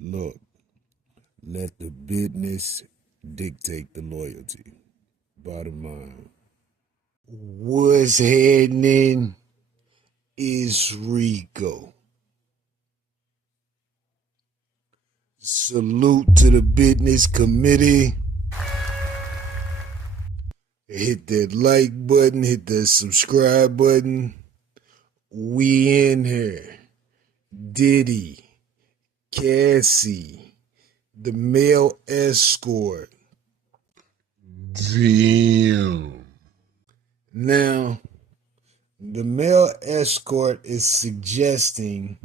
Look, let the business dictate the loyalty. Bottom line. What's happening is Rico. Salute to the business committee. Hit that like button, hit that subscribe button. We in here. Diddy, CASSIE, the male escort. Damn. Now, the male escort is suggesting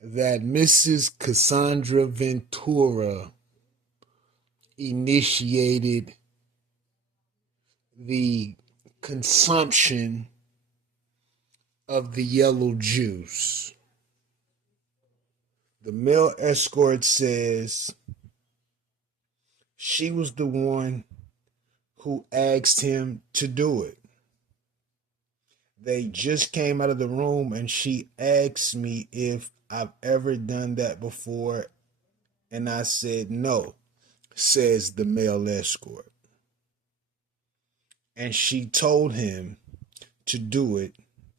that Mrs. Cassandra Ventura initiated the consumption of the yellow juice. The male escort says she was the one who asked him to do it. They just came out of the room and she asked me if I've ever done that before, and I said no, says the male escort. And she told him to do it,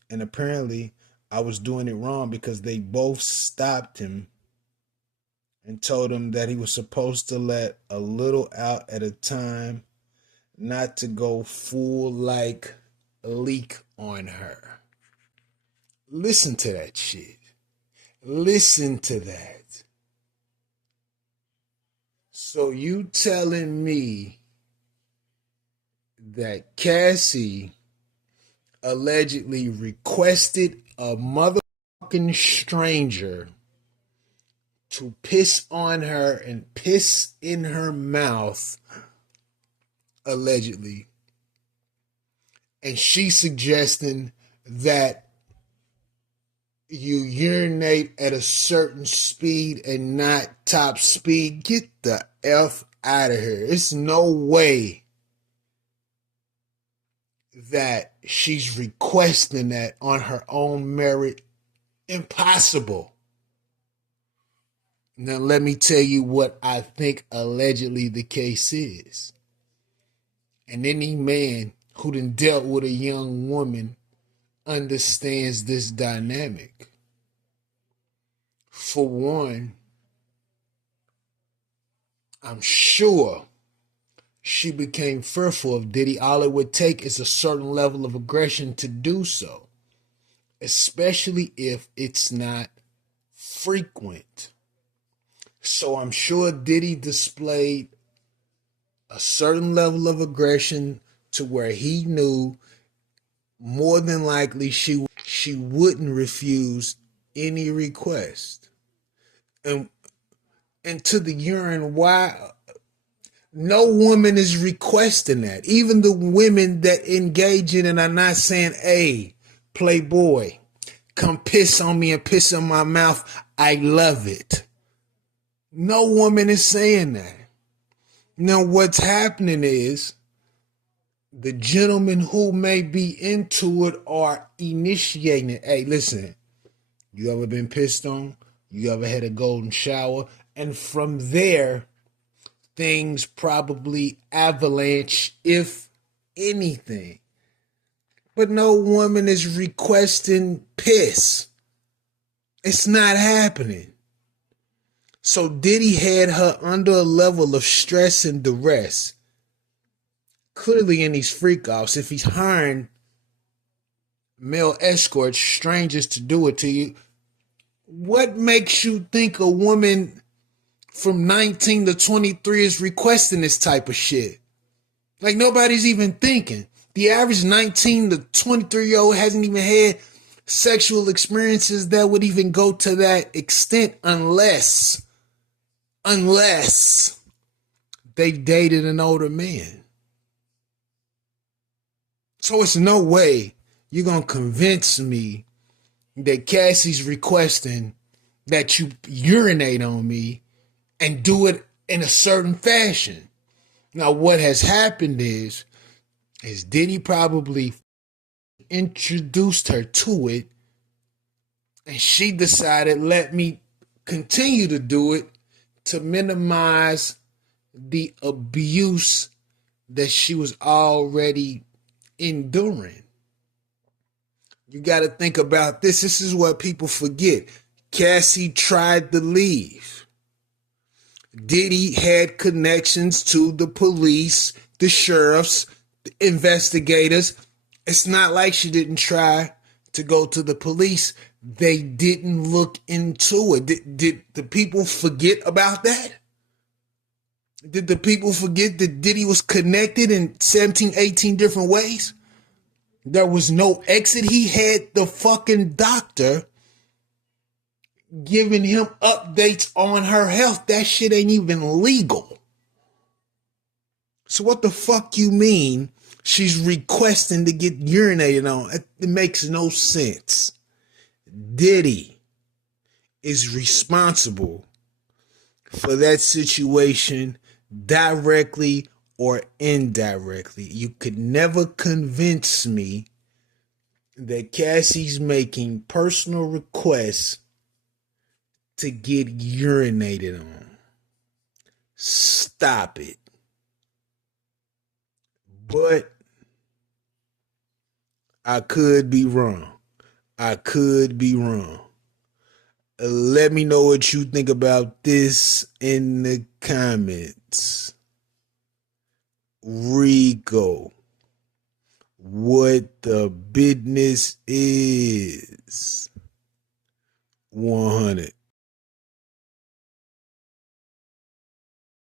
and apparently I was doing it wrong because they both stopped him and told him that he was supposed to let a little out at a time, not to go full like leak on her. Listen to that shit. Listen to that. So you telling me that CASSIE allegedly requested a motherfucking stranger to piss on her and piss in her mouth, allegedly, and she's suggesting that you urinate at a certain speed and not top speed? Get the F out of here. It's no way that she's requesting that on her own merit. Impossible. Now let me tell you what I think allegedly the case is. And any man who done dealt with a young woman understands this dynamic. For one, I'm sure she became fearful of Diddy. All it would take is a certain level of aggression to do so, especially if it's not frequent. So I'm sure Diddy displayed a certain level of aggression to where he knew more than likely she wouldn't refuse any request. And to the urine, why? No woman is requesting that. Even the women that engage in it are not saying, hey, playboy, come piss on me and piss in my mouth. I love it. No woman is saying that. Now, what's happening is the gentlemen who may be into it are initiating it. Hey, listen, you ever been pissed on? You ever had a golden shower? And from there, things probably avalanche, if anything. But no woman is requesting piss. It's not happening. So Diddy had her under a level of stress and duress. Clearly in these freak-offs, if he's hiring male escorts, strangers, to do it to you, what makes you think a woman from 19 to 23 is requesting this type of shit? Like, nobody's even thinking. The average 19 to 23-year-old hasn't even had sexual experiences that would even go to that extent unless they dated an older man. So it's no way you're going to convince me that Cassie's requesting that you urinate on me and do it in a certain fashion. Now, what has happened is Diddy probably introduced her to it, and she decided, let me continue to do it to minimize the abuse that she was already enduring. You got to think about this. This is what people forget. Cassie tried to leave. Diddy had connections to the police, the sheriffs, the investigators. It's not like she didn't try to go to the police. They didn't look into it. Did the people forget about that? Did the people forget that Diddy was connected in 17, 18 different ways? There was no exit. He had the fucking doctor giving him updates on her health. That shit ain't even legal. So what the fuck you mean she's requesting to get urinated on? It makes no sense. Diddy is responsible for that situation directly or indirectly. You could never convince me that Cassie's making personal requests to get urinated on. Stop it. But I could be wrong. I could be wrong. Let me know what you think about this in the comments. Rico, what the business is. 100.